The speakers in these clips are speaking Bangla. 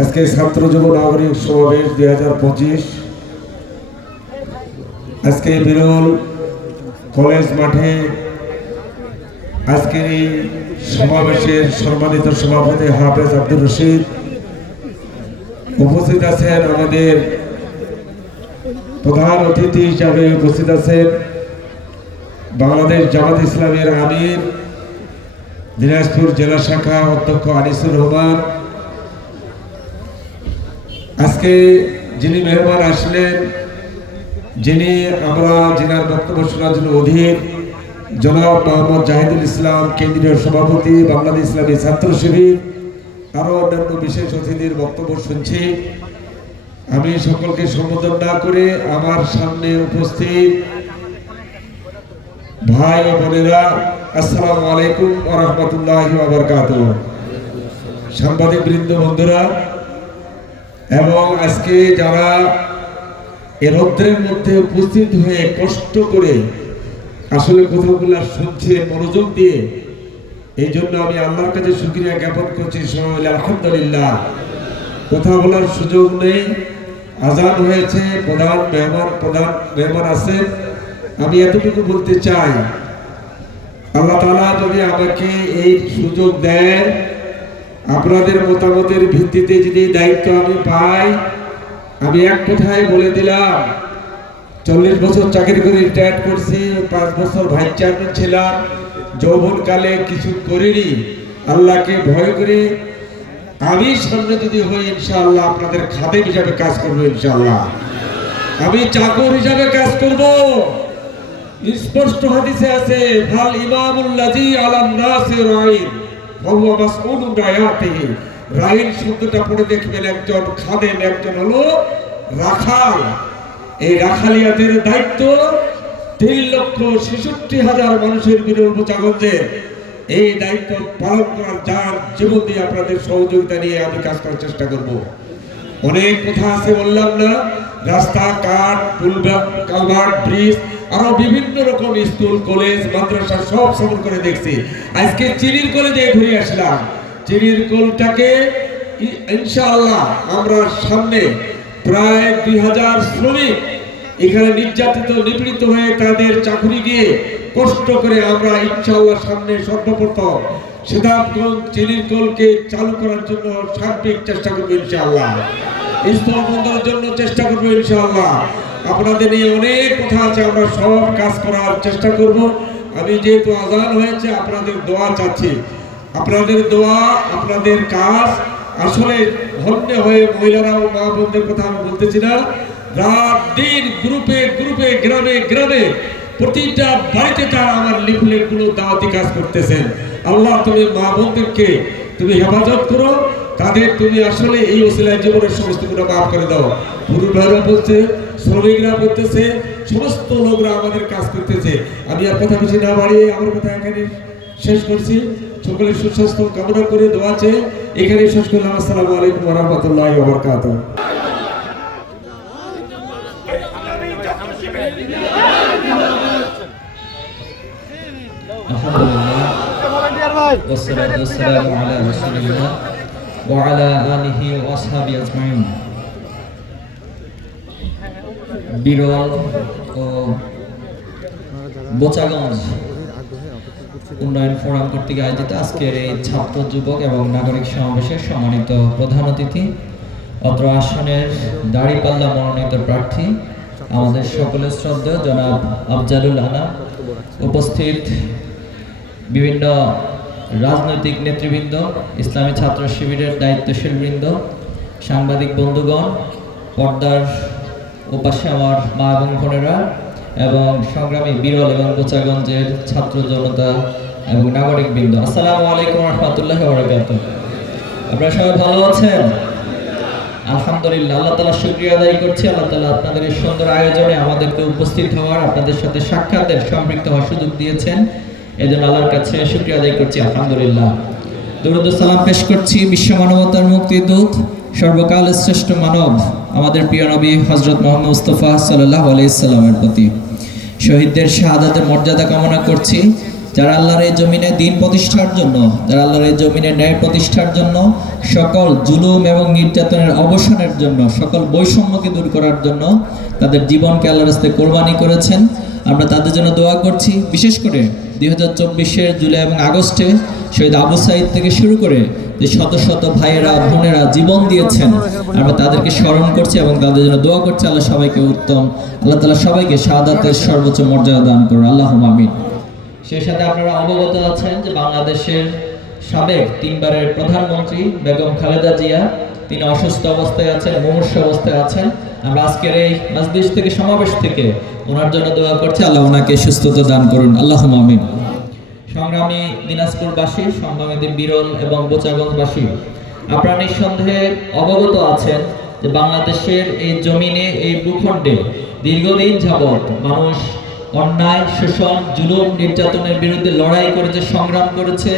আজকে ছাত্র যুব নাগরিক সমাবেশ 2025 আজকে বিরল কলেজ মাঠে আজকের এই সমাবেশের সম্মানিত সভাপতি হাফেজ আব্দুর রশিদ উপস্থিত আছেন। আমাদের প্রধান অতিথি হিসাবে উপস্থিত আছেন বাংলাদেশ জামাত ইসলামের আমির দিনাজপুর জেলা শাখা অধ্যক্ষ আনিসুর রহমান। আজকে যিনি মেহমান আসলেন, যিনি আমরা যিনার বক্তব্য শোনার জন্য অধীর, জনাব মোহাম্মদ জাহিদুল ইসলাম, কেন্দ্রীয় সভাপতি বাংলাদেশ ইসলামী ছাত্র শিবির, আরও অন্যান্য বিশেষ অতিথির বক্তব্য শুনছি। আমি সকলকে সম্বোধন না করে আমার সামনে উপস্থিত ভাই ও বোনেরা, আসসালামু আলাইকুম ওয়া রাহমাতুল্লাহি ওয়া বারাকাতুহু। সাংবাদিক বৃন্দ, বন্ধুরা, এবং আজকে যারা এর রৌদ্রের মধ্যে উপস্থিত হয়ে কষ্ট করে আসলে কথাগুলো শুনছে মনোযোগ দিয়ে, এই জন্য আমি আল্লাহর কাছে শুকরিয়া জ্ঞাপন করছি। সবাই আলহামদুলিল্লাহ। কথা বলার সুযোগ নেই, আজান হয়েছে, প্রধান মেহমান আছেন। আমি এতটুকু বলতে চাই, আল্লাহ তাআলা যদি আমাকে এই সুযোগ দেন, আপনাদের মতামতের ভিত্তিতে যদি দায়িত্ব আমি পাই, আমি এক কথায় বলে দিলাম, 40 বছর চাকরি করে রিটায়ার করছি, 5 বছর ভাইস চেয়ারম্যান ছিলাম, যৌবনকালে কিছু করিনি, আল্লাহকে ভয় করে আমি সামনে যদি হই, ইনশাআল্লাহ আপনাদের খাদেম হিসাবে কাজ করবো। ইনশাআল্লাহ আমি চাকর হিসাবে কাজ করব। স্পষ্ট হাদিসে আছে, ফাল ইমামুল্লাযী আলান নাসি রাইন ওয়া হুয়া মাসউলুন রায়াতিহি। রাইন শব্দটা পড়ে দেখবেন, একজন খাদেম, একজন হলো রাখাল। এই রাখালিয়াতের দায়িত্ব 3,66,000 মানুষের বিরল বোচাগঞ্জে এই দায়িত্ব পালন করার যার জীবন দিয়ে আপনাদের সহযোগিতা নিয়ে আমি কাজ করার চেষ্টা করব। অনেক কথা আছে, বললাম না, রাস্তাঘাট, পুল, কালভার্ট, ব্রিজ, আরো বিভিন্ন রকম স্কুল, কলেজ, মাদ্রাসা সব সফর করে দেখছি। আজকে চিনির কলেজে ঘুরে আসলাম। চিনির কলটাকে ইনশাআল্লাহ আমরা সামনে প্রায় 2000 শ্রমিক এখানে নির্যাতিত, নিপীড়িত হয়ে তাদের চাকরি গিয়ে কষ্ট করে আমরা ইনশাআল্লাহ সামনে সর্বপ্রথম সিদ্ধান্তগঞ্জ চিনির কলকে চালু করার জন্য সার্বিক চেষ্টা করবো। ইনশাআল্লাহ স্থল বন্দরের জন্য চেষ্টা করবো। ইনশাআল্লাহ আপনাদের নিয়ে অনেক কথা আছে, আমরা সব কাজ করার চেষ্টা করব। আমি যেহেতু আজান হয়েছে, আপনাদের দোয়া চাচ্ছি। আপনাদের দোয়া, আপনাদের কাজ, আসলে হন্যে হয়ে মহিলারা ও মা বোনদের কথা আমি বলতেছি না, রাত দিন গ্রুপে গ্রুপে, গ্রামে গ্রামে, প্রতিটা বাড়িতে তারা আমার লিফলেট গুলো দাওয়াতি কাজ করতেছেন। আল্লাহ তুমি মা বোনদেরকে তুমি হেফাজত করো, তাদের তুমি আসলে এই ওসিলায় জীবনের সমস্ত গুলো মাফ করে দাও। পুরুষ ভাইরা বলছে, শ্রমিকরা বলতেছে, সমস্ত লোকরা আমাদের কাজ করতেছে। আমি আর কথা বেশি না বাড়িয়ে আমার কথা এখানে শেষ করছি। সকলের সুস্বাস্থ্য কামনা করে দোয়া চেয়ে এখানে শেষ করলাম। আসসালামু আলাইকুম ওয়া রাহমাতুল্লাহি ওয়া বারাকাতুহু। বিরল ও বোচাগঞ্জ উন্নয়ন ফোরাম কর্তৃক আয়োজিত আজকের এই ছাত্র, যুবক এবং নাগরিক সমাবেশের সম্মানিত প্রধান অতিথি, অত্র আসনের দাঁড়িপাল্লা মনোনীত প্রার্থী, আমাদের সকলের শ্রদ্ধেয় জনাব আফজালুল আনা, উপস্থিত বিভিন্ন রাজনৈতিক নেতৃবৃন্দ, ইসলামী ছাত্র শিবিরের দায়িত্বশীল বৃন্দ, সাংবাদিক বন্ধুগণ, পর্দার ওপাশে আমার মা এবং বোনেরা, এবং সংগ্রামী বিরল এবং বোচাগঞ্জের ছাত্র জনতা এবং নাগরিক বৃন্দ, আসসালামু আলাইকুম ওয়া রাহমাতুল্লাহি ওয়া বারাকাতুহু। আপনারা সবাই ভালো আছেন? আলহামদুলিল্লাহ। আল্লাহ তাআলা শুকরিয়া আদায় করছি, আল্লাহ তাআলা আপনাদের এই সুন্দর আয়োজনে আমাদেরকে উপস্থিত হওয়ার, আপনাদের সাথে সাক্ষাতের, সম্পৃক্ত হওয়ার সুযোগ দিয়েছেন। এজন্য আল্লাহর কাছে শুকরিয়া আদায় করছি, আলহামদুলিল্লাহ। দরুদ ও সালাম পেশ করছি বিশ্ব মানবতার মুক্তিদূত, সর্বকালের শ্রেষ্ঠ মানব, আমাদের প্রিয় নবী হযরত মুহাম্মদ মুস্তাফা সাল্লাল্লাহু আলাইহি সাল্লামের প্রতি। শহীদদের শাহাদাতের মর্যাদা কামনা করছি। যারা আল্লাহর এই জমিনে দ্বীন প্রতিষ্ঠার জন্য, যারা আল্লাহর এই জমিনে ন্যায় প্রতিষ্ঠার জন্য, সকল জুলুম এবং নির্যাতনের অবসানের জন্য, সকল বৈষম্যকে দূর করার জন্য তাদের জীবনকে আল্লাহর রাস্তায় কোরবানি করেছেন। আমরা তাদের জন্য দোয়া করছি। বিশেষ করে 2024-এর জুলাই এবং আগস্টে শহীদ আবু সাঈদ থেকে শুরু করে যে শত শত ভাইয়েরা বোনেরা জীবন দিয়েছেন, আমরা তাদেরকে স্মরণ করছি এবং তাদের জন্য দোয়া করছি। আল্লাহ সবাইকে উত্তম, আল্লাহ তাআলা সবাইকে শাহাদাতের সর্বোচ্চ মর্যাদা দান করুন, আল্লাহুম্মা আমিন। সেই সাথে আপনারা অবগত আছেন যে বাংলাদেশের সাবেক 3 বারের প্রধানমন্ত্রী বেগম খালেদা জিয়া তিনি অসুস্থ অবস্থায় আছেন, মুমূর্ষু অবস্থায় আছেন। আমরা আজকের এই মজলিস থেকে, সমাবেশ থেকে ওনার জন্য দোয়া করছি, আল্লাহ ওনাকে সুস্থতা দান করুন, আল্লাহুম্মা আমিন। সংগ্রামী দিনাজপুরবাসী, সংগ্রামী বিরল এবং বোচাগঞ্জবাসী, আপনারা নিঃসন্দেহে অবগত আছেন যে বাংলাদেশের এই জমিনে, এই ভূখণ্ডে দীর্ঘদিন যাবৎ মানুষ অন্যায়, শোষণ, জুলুম, নির্যাতনের বিরুদ্ধে লড়াই করেছে, সংগ্রাম করেছে,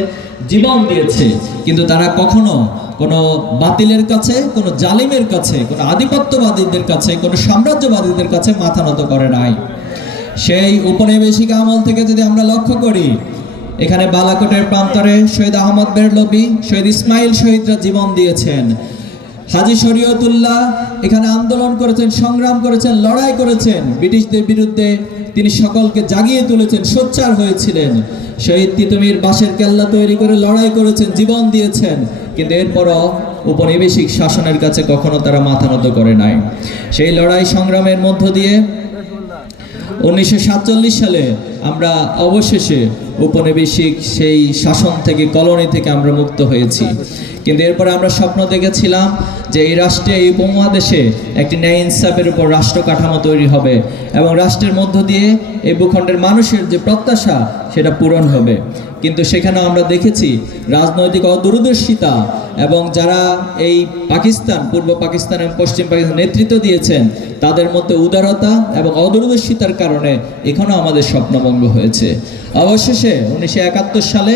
জীবন দিয়েছে। কিন্তু তারা কখনো কোনো বাতিলের কাছে, কোনো জালিমের কাছে, কোনো আধিপত্যবাদীদের কাছে, কোনো সাম্রাজ্যবাদীদের কাছে মাথা নত করে নাই। সেই উপনিবেশিক আমল থেকে যদি আমরা লক্ষ্য করি, এখানে বালাকোটের প্রান্তরে শহীদ আহমদ বেরলভী, শহীদ ইসমাইল শহীদরা জীবন দিয়েছেন। হাজী শরীয়তুল্লাহ এখানে আন্দোলন করেছেন, সংগ্রাম করেছেন, লড়াই করেছেন ব্রিটিশদের বিরুদ্ধে। তিনি সকলকে জাগিয়ে তুলেছেন, সোচ্চার হয়েছিলেন। শহীদ তিতুমীর বাঁশের কেল্লা তৈরি করে লড়াই করেছেন, জীবন দিয়েছেন। কিন্তু এরপরও উপনিবেশিক শাসনের কাছে কখনো তারা মাথা নত করে নাই। সেই লড়াই সংগ্রামের মধ্য দিয়ে 1947 সালে আমরা অবশেষে উপনিবেশিক সেই শাসন থেকে, কলোনি থেকে আমরা মুক্ত হয়েছি। কিন্তু এরপরে আমরা স্বপ্ন দেখেছিলাম যে এই রাষ্ট্রে, এই উপমহাদেশে একটি ন্যায় ইনসাফের উপর রাষ্ট্র কাঠামো তৈরি হবে এবং রাষ্ট্রের মধ্য দিয়ে এই ভূখণ্ডের মানুষের যে প্রত্যাশা সেটা পূরণ হবে। কিন্তু সেখানে আমরা দেখেছি রাজনৈতিক অদূরদর্শিতা এবং যারা এই পাকিস্তান, পূর্ব পাকিস্তান এবং পশ্চিম পাকিস্তান নেতৃত্ব দিয়েছেন, তাদের মধ্যে উদারতা এবং অদূরদর্শিতার কারণে এখনও আমাদের স্বপ্নভঙ্গ হয়েছে। অবশেষে 1971 সালে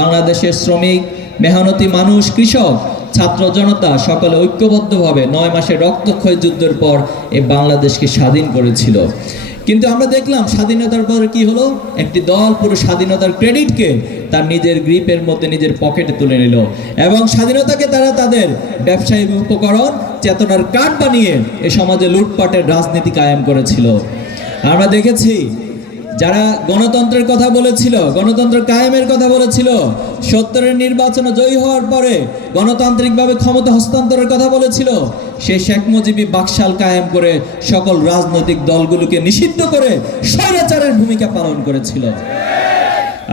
বাংলাদেশের শ্রমিক, মেহনতি মানুষ, কৃষক, ছাত্র জনতা সকলে ঐক্যবদ্ধভাবে 9 মাসের রক্তক্ষয়ী যুদ্ধের পর এই বাংলাদেশকে স্বাধীন করেছিল। কিন্তু আমরা দেখলাম স্বাধীনতার পরে কি হলো, একটি দল পুরো স্বাধীনতার ক্রেডিটকে তার নিজের গ্রিপের মধ্যে, নিজের পকেটে তুলে নিল এবং স্বাধীনতাকে তারা তাদের ব্যবসায়িক উপকরণ, চেতনার কাঠ বানিয়ে এ সমাজে লুটপাটের রাজনীতি কায়েম করেছিল। আমরা দেখেছি যারা গণতন্ত্রের কথা বলেছিল, গণতন্ত্র কায়েমের কথা বলেছিল, 70-এর নির্বাচনে জয়ী হওয়ার পরে গণতান্ত্রিকভাবে ক্ষমতা হস্তান্তরের কথা বলেছিল, সে শেখ মুজিবই বাকশাল কায়েম করে সকল রাজনৈতিক দলগুলোকে নিষিদ্ধ করে স্বৈরাচারের ভূমিকা পালন করেছিল।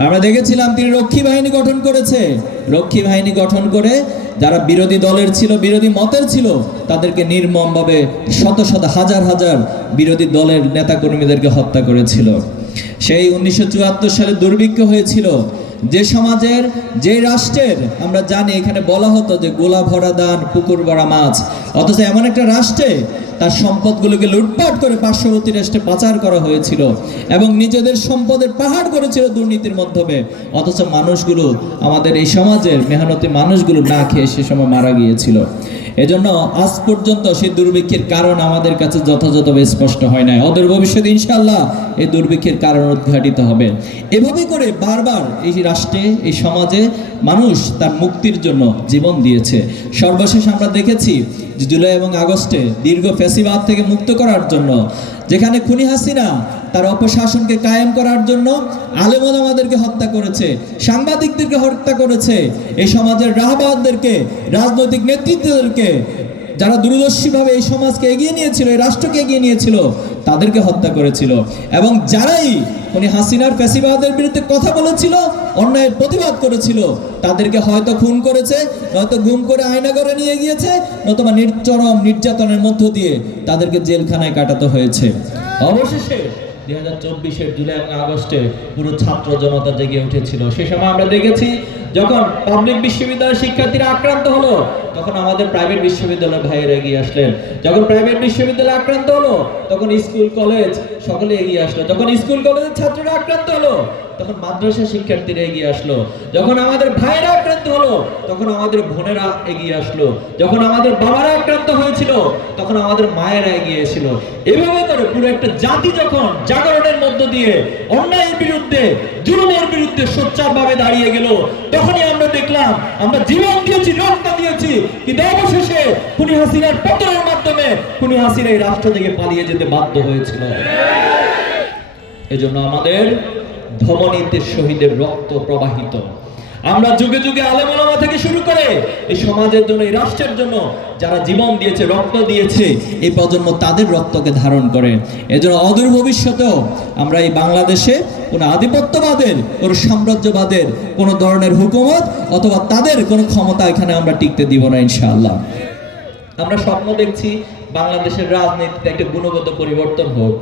আমরা দেখেছিলাম তিনি রক্ষী বাহিনী গঠন করেছে। রক্ষী বাহিনী গঠন করে যারা বিরোধী দলের ছিল, বিরোধী মতের ছিল, তাদেরকে নির্মমভাবে শত শত হাজার হাজার বিরোধী দলের নেতাকর্মীদেরকে হত্যা করেছিল। সেই 1974 সালে দুর্ভিক্ষ হয়েছিল, যে সমাজের, যে রাষ্ট্রের আমরা জানি এখানে বলা হতো যে গোলা ভরা ধান, পুকুর ভরা মাছ, অথচ এমন একটা রাষ্ট্রে তার সম্পদগুলোকে লুটপাট করে পার্শ্ববর্তী রাষ্ট্রে পাচার করা হয়েছিল এবং নিজেদের সম্পদের পাহাড় করেছিল দুর্নীতির মাধ্যমে। অথচ মানুষগুলো, আমাদের এই সমাজের মেহনতি মানুষগুলো না খেয়ে সে সময় মারা গিয়েছিল। এজন্য আজ পর্যন্ত সেই দুর্ভিক্ষের কারণ আমাদের কাছে যথাযথভাবে স্পষ্ট হয় নাই। অদূর ভবিষ্যতে ইনশাআল্লাহ এই দুর্ভিক্ষের কারণ উদ্ঘাটিত হবে। এভাবে করে বারবার এই রাষ্ট্রে, এই সমাজে মানুষ তার মুক্তির জন্য জীবন দিয়েছে। সর্বশেষ আমরা দেখেছি যে জুলাই এবং আগস্টে দীর্ঘ ফ্যাসিবাদ থেকে মুক্ত করার জন্য, যেখানে খুনি হাসিনা তার অপশাসনকে কায়েম করার জন্য আলেম ওলামাদেরকে হত্যা করেছে, সাংবাদিকদেরকে হত্যা করেছে, এই সমাজের রাহবারদেরকে, রাজনৈতিক নেতৃত্বদেরকে, যারা দূরদর্শীভাবে এই সমাজকে এগিয়ে নিয়েছিল, এই রাষ্ট্রকে এগিয়ে নিয়েছিল, তাদেরকে হত্যা করেছিল। এবং যারাই উনি হাসিনার ফ্যাসিবাদের বিরুদ্ধে কথা বলেছিল, অন্যায়ের প্রতিবাদ করেছিল, তাদেরকে হয়তো খুন করেছে, নয়তো গুম করে আয়নাঘরে নিয়ে গিয়েছে, নতুবা নির্চরম নির্যাতনের মধ্য দিয়ে তাদেরকে জেলখানায় কাটাতে হয়েছে। অবশেষে 2024-এর জুলাই এবং আগস্টে পুরো ছাত্র জনতা জেগে উঠেছিল। সে সময় আমরা দেখেছি যখন পাবলিক বিশ্ববিদ্যালয়ের শিক্ষার্থীরা আক্রান্ত হলো, তখন আমাদের প্রাইভেট বিশ্ববিদ্যালয়ের ভাইয়েরা এগিয়ে আসলেন। যখন প্রাইভেট বিশ্ববিদ্যালয় আক্রান্ত হলো, তখন স্কুল কলেজ সকলে এগিয়ে আসলো। যখন স্কুল কলেজের ছাত্ররা আক্রান্ত হলো, তখন মাদ্রাসা শিক্ষার্থীরা এগিয়ে আসলো। যখন আমাদের ভাইয়েরা আক্রান্ত হলো তখন আমাদের বোনেরা এগিয়ে আসলো। যখন আমাদের বাবারা আক্রান্ত হয়েছিল তখন আমাদের মায়েরা এগিয়ে এসেছিল। এভাবে করে পুরো একটা জাতি যখন জাগরণের মধ্য দিয়ে অন্যায়ের বিরুদ্ধে, জুলুমের বিরুদ্ধে সোচ্চারভাবে দাঁড়িয়ে গেল, তখনই আমরা দেখলাম আমরা জীবন দিয়েছি, রক্ত দিয়েছি, কিন্তু অবশেষে খুনি হাসিনার পতনের মাধ্যমে খুনি হাসিনা এই রাষ্ট্র থেকে পালিয়ে যেতে বাধ্য হয়েছিল। এজন্য আমাদের ধমনীতে শহীদের রক্ত প্রবাহিত। আমরা যুগে যুগে আলেম ওলামা থেকে শুরু করে এই সমাজের জন্য, এই রাষ্ট্রের জন্য যারা জীবন দিয়েছে, রক্ত দিয়েছে, এই প্রজন্ম তাদের রক্তকে ধারণ করে। এজন্য অদূর ভবিষ্যতেও আমরা এই বাংলাদেশে কোনো আধিপত্যবাদের, কোনো সাম্রাজ্যবাদের কোনো ধরনের হুকুমত অথবা তাদের কোনো ক্ষমতা এখানে আমরা টিকতে দিব না ইনশাআল্লাহ। আমরা স্বপ্ন দেখছি বাংলাদেশের রাজনীতিতে একটা গুণগত পরিবর্তন হোক।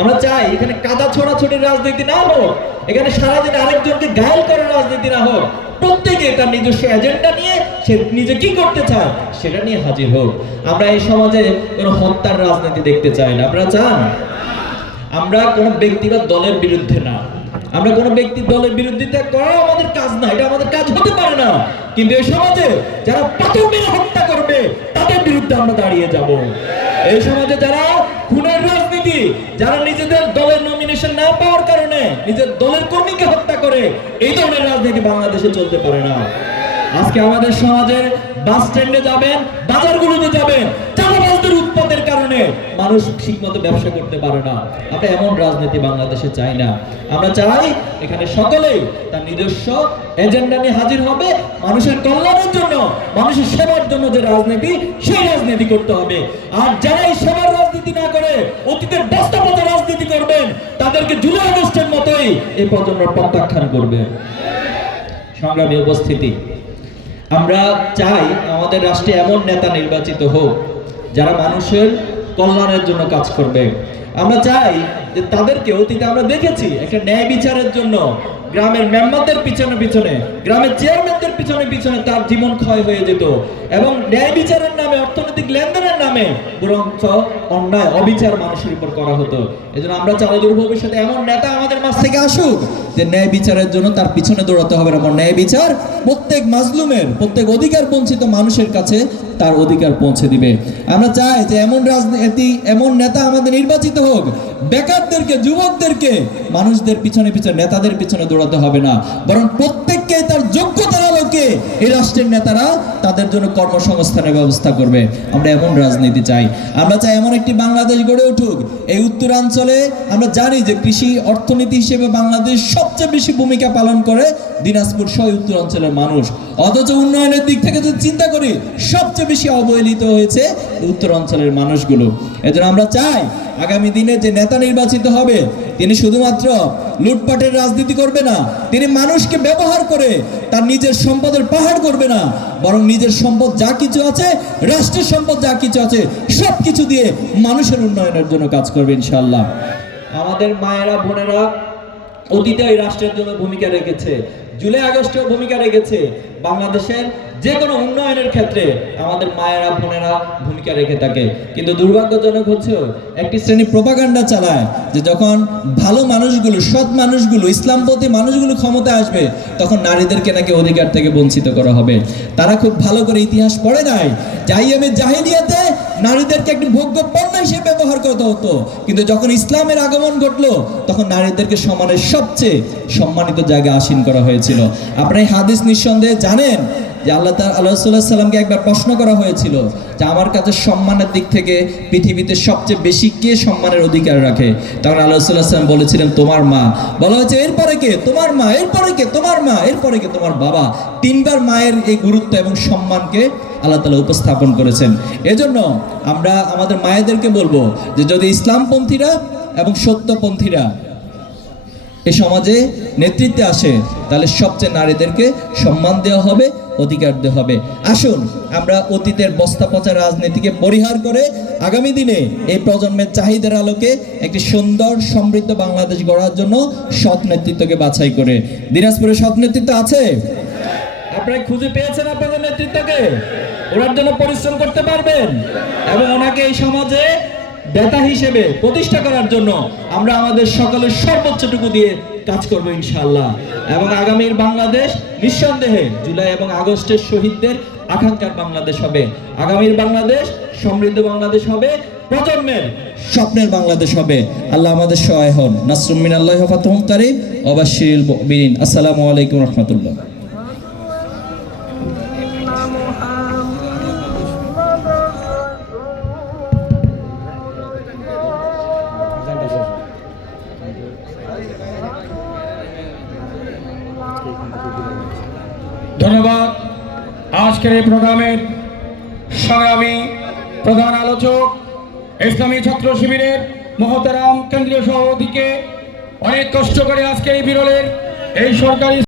আমরা চাই এখানে কাদা ছোড়াছুটির রাজনীতি না হোক, এখানে সারাদিন আরেকজনকে ঘায়েল করার রাজনীতি না হোক। প্রত্যেকে তার নিজস্ব এজেন্ডা নিয়ে সে নিজে কি করতে চায় সেটা নিয়ে হাজির হোক। আমরা এই সমাজে কোনো হত্যার রাজনীতি দেখতে চাই না। আপনারা চান? আমরা কোনো ব্যক্তি বা দলের বিরুদ্ধে না, আমরা কোনো ব্যক্তি দলের বিরোধিতা করা আমাদের কাজ না, এটা আমাদের কাজ হতে পারে না। কিন্তু এই সমাজে যারা পাথর মেরে হত্যা করবে তাদের বিরুদ্ধে আমরা দাঁড়িয়ে যাব। এই সমাজে যারা খুনের রাজনীতি, যারা নিজেদের দলের নমিনেশন না পাওয়ার কারণে নিজের দলের কর্মীকে হত্যা করে, এই ধরনের রাজনীতি বাংলাদেশে চলতে পারে না। আজকে আমাদের সমাজের বাস স্ট্যান্ডে যাবেন, বাজারগুলোতে যাবেন, চাঁদাবাজদের উৎপাতের কারণে মানুষ ঠিকমতো ব্যবসা করতে পারে না। আমরা এমন রাজনীতি বাংলাদেশে চাই না। আমরা চাই এখানে সকলেই তার নিজস্ব এজেন্ডা নিয়ে হাজির হবে, মানুষের কল্যাণের জন্য, মানুষের সেবার জন্য যে রাজনীতি, সেই রাজনীতি করতে হবে। আর যারা এই সেবার রাজনীতি না করে অতীতের বস্তাপচা রাজনীতি করবেন, তাদেরকে জুলাই আগস্টের মতোই এই প্রজন্ম প্রত্যাখ্যান করবে। সংগ্রামী উপস্থিতি, আমরা চাই আমাদের রাষ্ট্রে এমন নেতা নির্বাচিত হোক যারা মানুষের কল্যাণের জন্য কাজ করবে। আমরা চাই যে তাদেরকে, অতীতে আমরা দেখেছি একটা ন্যায় বিচারের জন্য গ্রামের মেম্বারদের পিছনে পিছনে, গ্রামের চেয়ারম্যানদের পিছনে পিছনে তার জীবন ক্ষয় হয়ে যেত, এবং ন্যায় বিচারের নামে, অর্থনৈতিক লেনদেনের নামে বরঞ্চ অন্যায় অবিচার মানুষের উপর করা হতো। এজন্য আমরা চাই অদূর ভবিষ্যতে এমন নেতা আমাদের মাঝ থেকে আসুক যে ন্যায় বিচারের জন্য তার পিছনে দৌড়াতে হবে না। ন্যায় বিচার প্রত্যেক মাজলুমের, প্রত্যেক অধিকার বঞ্চিত মানুষের কাছে তার অধিকার পৌঁছে দিবে। আমরা চাই যে এমন রাজনীতি, এমন নেতা আমাদের নির্বাচিত হোক, বেকারদেরকে, যুবকদেরকে মানুষদের পিছনে পিছনে, নেতাদের পিছনে দৌড়াতে হবে না, বরং প্রত্যেককে তার যোগ্যতার আলোকে এই রাষ্ট্রের নেতারা তাদের জন্য কর্মসংস্থানের ব্যবস্থা করবে। আমরা এমন রাজনীতি চাই। আমরা চাই এমন একটি বাংলাদেশ গড়ে উঠুক। এই উত্তরাঞ্চলে আমরা জানি যে কৃষি অর্থনীতি হিসেবে বাংলাদেশ সবচেয়ে বেশি ভূমিকা পালন করে দিনাজপুর সহ উত্তরাঞ্চলের মানুষ, অথচ উন্নয়নের দিক থেকে যদি চিন্তা করি সবচেয়ে বেশি অবহেলিত হয়েছে উত্তরাঞ্চলের মানুষগুলো। এজন্য আমরা চাই আগামী দিনে যে নেতা নির্বাচিত হবে তিনি শুধুমাত্র লুটপাটের রাজনীতি করবে না, তিনি মানুষকে ব্যবহার করে তার নিজের সম্পদের পাহাড় করবে না, বরং নিজের সম্পদ যা কিছু আছে, রাষ্ট্রের সম্পদ যা কিছু আছে, সব কিছু দিয়ে মানুষের উন্নয়নের জন্য কাজ করবে ইনশাআল্লাহ। আমাদের মায়েরা, বোনেরা অতীতে এই রাষ্ট্রের জন্য ভূমিকা রেখেছে, জুলাই আগস্টেও ভূমিকা রেখেছে। বাংলাদেশের যে কোনো উন্নয়নের ক্ষেত্রে আমাদের মায়েরা, বোনেরা ভূমিকা রেখে থাকে। কিন্তু দুর্ভাগ্যজনক হচ্ছে একটি শ্রেণী প্রোপাগান্ডা চালায় যে যখন ভালো মানুষগুলো, সৎ মানুষগুলো, ইসলামপন্থী মানুষগুলো ক্ষমতায় আসবে তখন নারীদেরকে নাকি অধিকার থেকে বঞ্চিত করা হবে। তারা খুব ভালো করে ইতিহাস পড়ে নাই। জাহিলিয়াতে নারীদেরকে একটি ভোগ্য পণ্য হিসেবে ব্যবহার করতে হতো, কিন্তু যখন ইসলামের আগমন ঘটলো তখন নারীদেরকে সমানের সবচেয়ে সম্মানিত জায়গায় আসীন করা হয়েছিল। আপনি হাদিস নিঃসন্দেহে জানেন যে আল্লাহ রাসূলুল্লাহ সাল্লামকে একবার প্রশ্ন করা হয়েছিল যে আমার কাছে সম্মানের দিক থেকে পৃথিবীতে সবচেয়ে বেশি কে সম্মানের অধিকার রাখে? তখন আল্লাহ রাসূলুল্লাহ সাল্লাম বলেছিলেন তোমার মা। বলা হয়েছে এরপরে কে? তোমার মা। এরপরে কে? তোমার মা। এরপরে কে? তোমার বাবা। তিনবার মায়ের এই গুরুত্ব এবং সম্মানকে আল্লাহ তাআলা উপস্থাপন করেছেন। এজন্য আমরা আমাদের মায়েদেরকে বলবো যে যদি ইসলামপন্থীরা এবং সত্যপন্থীরা এই সমাজে নেতৃত্বে আসে তাহলে সবচেয়ে নারীদেরকে সম্মান দেওয়া হবে, অধিকার দেওয়া হবে। আসুন আমরা অতীতের বস্তাপচা রাজনীতিকে পরিহার করে আগামী দিনে এই প্রজন্মের চাহিদার আলোকে একটি সুন্দর সমৃদ্ধ বাংলাদেশ গড়ার জন্য সৎ নেতৃত্বকে বাছাই করে। দিনাজপুরে সৎ নেতৃত্ব আছে? আপনারা খুঁজে পেয়েছেন আপনাদের নেতৃত্বকে? ওনার জন্য পরিশ্রম করতে পারবেন এবং ওনাকে এই সমাজে দাতা হিসেবে প্রতিষ্ঠা করার জন্য আমরা আমাদের সকলের সর্বোচ্চটুকু দিয়ে কাজ করব ইনশাআল্লাহ। এবং আগামীর বাংলাদেশ নিঃসন্দেহে জুলাই এবং আগস্টের শহীদদের আকাঙ্ক্ষার বাংলাদেশ হবে। আগামীর বাংলাদেশ সমৃদ্ধ বাংলাদেশ হবে, প্রজন্মের স্বপ্নের বাংলাদেশ হবে। আল্লাহ আমাদের সহায় হন। নাসরুম মিনাল্লাহি ওয়া ফাতহুম কারীম ওয়া বাশশিরিল মুমিনিন। আসসালামু আলাইকুম ওয়া রাহমাতুল্লাহ। ধন্যবাদ। আজকের এই প্রোগ্রামের সংগ্রামী প্রধান আলোচক ইসলামী ছাত্র শিবিরের মহতারাম কেন্দ্রীয় সভাপতিকে অনেক কষ্ট করে আজকের এই বিরলের এই সরকারি